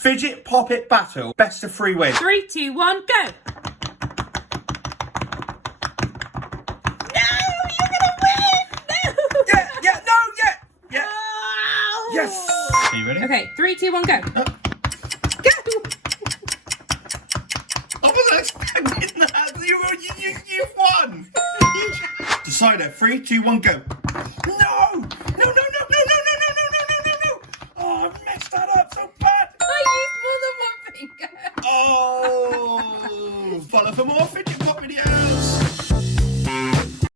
Fidget Poppet Battle. Best of 3 wins. 3, 2, 1, go! No! You're gonna win! No! Yeah. Oh! Yes. Are you ready? Okay, 3, 2, 1, go. Go! I wasn't expecting that. You won. Decider. 3, 2, 1, go.